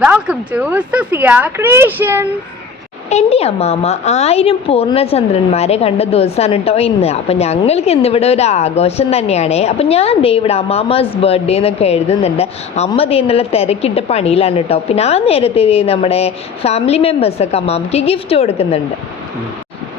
welcome to Sasia Creations. എന്റെ അമ്മാമ്മ ആയിരം പൂർണചന്ദ്രന്മാരെ കണ്ട ദിവസമാണ് കേട്ടോ ഇന്ന്. അപ്പം ഞങ്ങൾക്ക് ഇന്നിവിടെ ഒരു ആഘോഷം തന്നെയാണ്. അപ്പം ഞാൻ ദേ ഇവിടെ അമ്മാമാസ് ബർത്ത്ഡേ എന്നൊക്കെ എഴുതുന്നുണ്ട്. അമ്മ ദേ നല്ല തിരക്കിട്ട പണിയിലാണ് കേട്ടോ പിന്നെ ആ നേരത്തെ നമ്മുടെ ഫാമിലി മെമ്പേഴ്സൊക്കെ അമ്മാമ്മയ്ക്ക് ഗിഫ്റ്റ് കൊടുക്കുന്നുണ്ട്.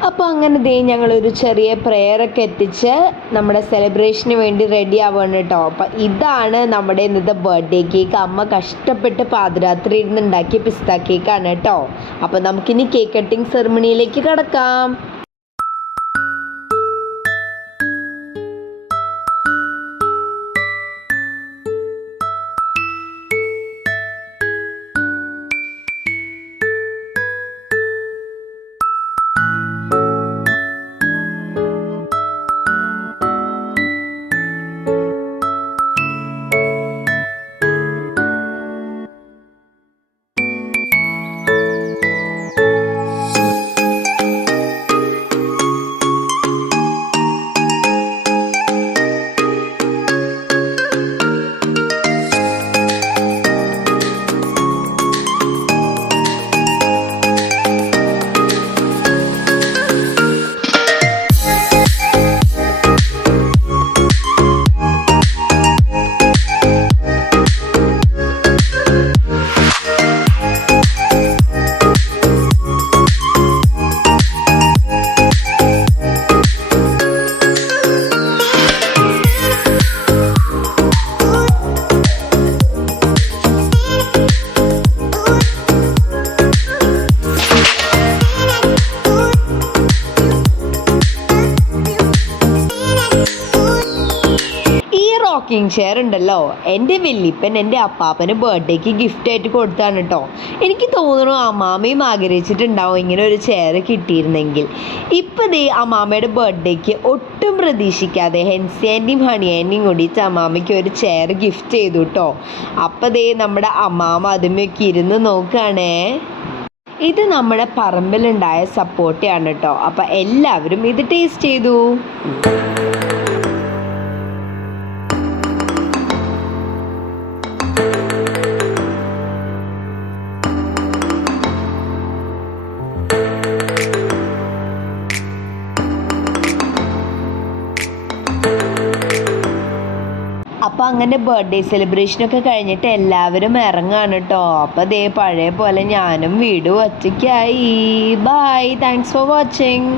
അപ്പോൾ അങ്ങനെ ദേ ഞങ്ങളൊരു ചെറിയ പ്രെയറൊക്കെ എത്തിച്ച് നമ്മുടെ സെലിബ്രേഷന് വേണ്ടി റെഡി ആവുകയാണ് കേട്ടോ. അപ്പം ഇതാണ് നമ്മുടെ ഇന്നത്തെ ബർത്ത്ഡേ കേക്ക് അമ്മ കഷ്ടപ്പെട്ട് പാതിരാത്രി ഇരുന്ന് ഉണ്ടാക്കിയ പിസ്ത കേക്കാണ് കേട്ടോ. അപ്പോൾ നമുക്കിനി കേക്ക് കട്ടിംഗ് സെറിമണിയിലേക്ക് കിടക്കാം. റോക്കിംഗ് ചെയർ ഉണ്ടല്ലോ. എന്റെ വല്യപ്പൻ എന്റെ അപ്പാപ്പന് ബർത്ത്ഡേക്ക് ഗിഫ്റ്റ് ആയിട്ട് കൊടുത്താണ് കേട്ടോ എനിക്ക് തോന്നുന്നു അമ്മാമയും ആഗ്രഹിച്ചിട്ടുണ്ടാവും ഇങ്ങനെ ഒരു ചെയർ കിട്ടിയിരുന്നെങ്കിൽ. ഇപ്പം ദേ അമ്മാമയുടെ ബർത്ത്ഡേക്ക് ഒട്ടും പ്രതീക്ഷിക്കാതെ ഹെൻസി ആന്റിയും ഹണി അമ്മാമ്മയ്ക്ക് ഒരു ചെയർ ഗിഫ്റ്റ് ചെയ്തു കേട്ടോ അപ്പം ദേ നമ്മുടെ അമ്മാമ അതുമൊക്കെ ഇരുന്ന് നോക്കുകയാണേ. ഇത് നമ്മുടെ പറമ്പിലുണ്ടായ സപ്പോർട്ടാണ് കേട്ടോ അപ്പം എല്ലാവരും ഇത് ടേസ്റ്റ് ചെയ്തു. അപ്പം അങ്ങനെ ബർത്ത്ഡേ സെലിബ്രേഷനൊക്കെ കഴിഞ്ഞിട്ട് എല്ലാവരും ഇറങ്ങാണ് കേട്ടോ അപ്പോൾ ദേ പഴയ പോലെ ഞാനും വീടും ഒറ്റയ്ക്കായി. Bye thanks for watching